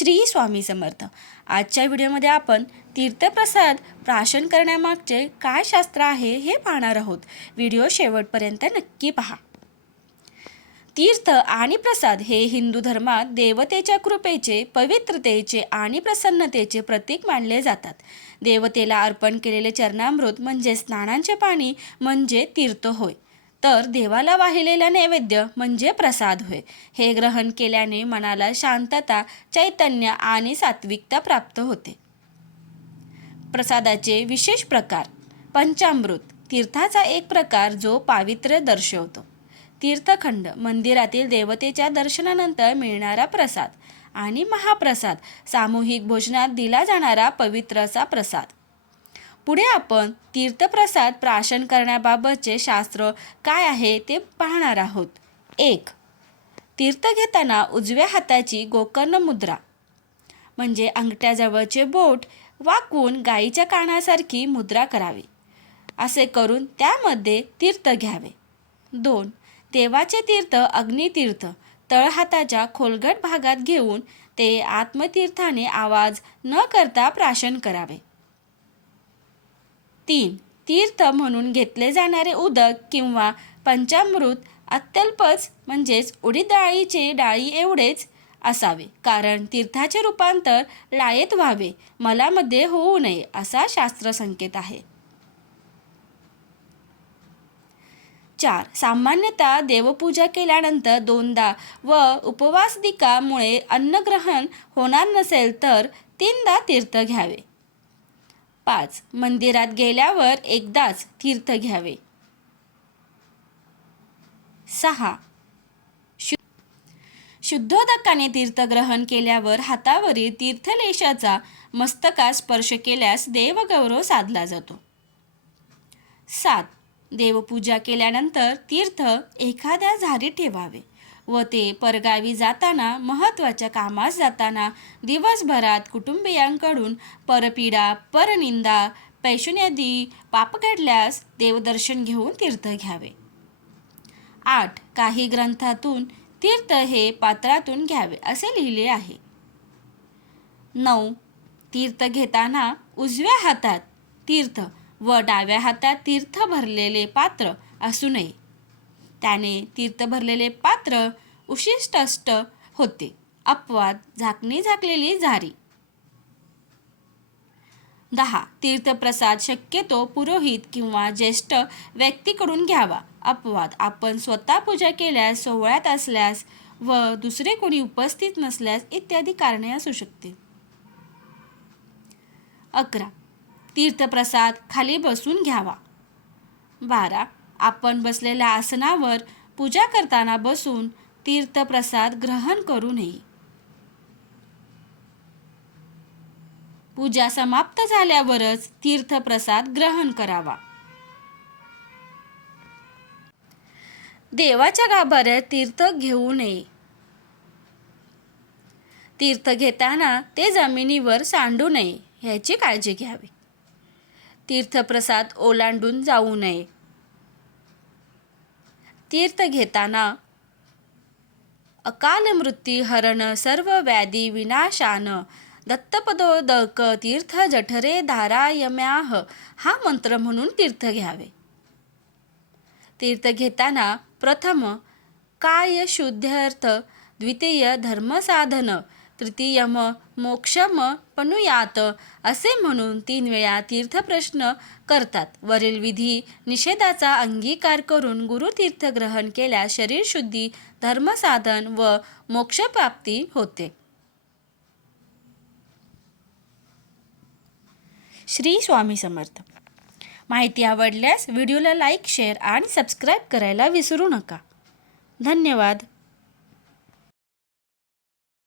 श्री स्वामी समर्थ। आजच्या व्हिडिओमध्ये आपण तीर्थप्रसाद प्राशन करण्यामागचे काय शास्त्र आहे हे पाहणार आहोत। व्हिडिओ शेवटपर्यंत नक्की पहा। तीर्थ आणि प्रसाद हे हिंदू धर्मात देवतेच्या कृपेचे, पवित्रतेचे आणि प्रसन्नतेचे प्रतीक मानले जातात। देवतेला अर्पण केलेले चरणामृत म्हणजे स्नानांचे पाणी म्हणजे तीर्थ होय, तर देवाला वाहिलेला नैवेद्य म्हणजे प्रसाद होय। हे ग्रहण केल्याने मनाला शांतता, चैतन्य आणि सात्विकता प्राप्त होते। प्रसादाचे विशेष प्रकार। पंचामृत तीर्थाचा एक प्रकार जो पावित्र्य दर्शवतो। तीर्थखंड मंदिरातील देवतेच्या दर्शनानंतर मिळणारा प्रसाद आणि महाप्रसाद सामूहिक भोजनात दिला जाणारा पवित्र असा प्रसाद। पुढे आपण तीर्थप्रसाद प्राशन करण्याबाबतचे शास्त्र काय आहे ते पाहणार आहोत। 1. तीर्थ घेताना उजव्या हाताची गोकर्ण मुद्रा म्हणजे अंगठ्याजवळचे बोट वाकवून गायीच्या कानासारखी मुद्रा करावी। असे करून त्यामध्ये तीर्थ घ्यावे। 2. देवाचे तीर्थ अग्नितीर्थ तळहाताच्या खोलगट भागात घेऊन ते आत्मतीर्थाने आवाज न करता प्राशन करावे। 3. तीर्थ म्हणून घेतले जाणारे उदक किंवा पंचामृत अत्यल्पच म्हणजेच उडीद डाळीचे डाळी एवढेच असावे, कारण तीर्थाचे रूपांतर लायेत व्हावे, मलामध्ये होऊ नये असा शास्त्र संकेत आहे। 4. सामान्यतः देवपूजा केल्यानंतर 2दा व उपवासदिकामुळे अन्नग्रहण होणार नसेल तर 3दा तीर्थ घ्यावे। 5. मंदिरात गेल्यावर एकदाच तीर्थ घ्यावे। 6. शुद्धोदकाने तीर्थ ग्रहण केल्यावर हातावरील तीर्थलेशाचा मस्तकास स्पर्श केल्यास देवगौरव साधला जातो। 7. देवपूजा केल्यानंतर तीर्थ एखाद्या झारीत ठेवावे व ते परगावी जाताना, महत्त्वाच्या कामास जाताना, दिवसभरात कुटुंबियांकडून परपीडा, परनिंदा, पैशून्यादी पाप घडल्यास देवदर्शन घेऊन तीर्थ घ्यावे। 8. काही ग्रंथातून तीर्थ हे पात्रातून घ्यावे असे लिहिले आहे। 9. तीर्थ घेताना उजव्या हातात तीर्थ व डाव्या हातात तीर्थ भरलेले पात्र असू नये, त्याने तीर्थ भरलेले पात्र उशिष्ट होते। अपवाद झाकणी झाकलेली झारी। 10. तीर्थप्रसाद शक्यतो पुरोहित किंवा ज्येष्ठ व्यक्तीकडून घ्यावा। अपवाद आपण स्वतः पूजा केल्यास, सोहळ्यात असल्यास व दुसरे कोणी उपस्थित नसल्यास इत्यादी कारणे असू शकते। 11. तीर्थप्रसाद खाली बसून घ्यावा। 12. आपण बसलेल्या आसनावर पूजा करताना बसून तीर्थप्रसाद ग्रहण करू नये। पूजा समाप्त झाल्यावरच तीर्थप्रसाद ग्रहण करावा। देवाच्या गाभाऱ्यात तीर्थ घेऊ नये। तीर्थ घेताना ते जमिनीवर सांडू नये याची काळजी घ्यावी। तीर्थप्रसाद ओलांडून जाऊ नये। तीर्थ घेताना अकाल मृत्यू हरण सर्व व्याधी विनाशान दत्तपदोदक तीर्थ जठरे धारायम्याह हा मंत्र म्हणून तीर्थ घ्यावे। तीर्थ घेताना प्रथम काय शुद्ध्यर्थ, द्वितीय धर्मसाधन, तृतीयम मोक्षम पनुयात असे म्हणून 3 वेळा तीर्थप्रश्न करतात। वरील विधी निषेधाचा अंगीकार करून गुरुतीर्थ ग्रहण केल्यास शरीर शुद्धी, धर्मसाधन व मोक्षप्राप्ती होते। श्री स्वामी समर्थ। माहिती आवडल्यास व्हिडिओला लाईक, शेअर आणि सबस्क्राईब करायला विसरू नका। धन्यवाद।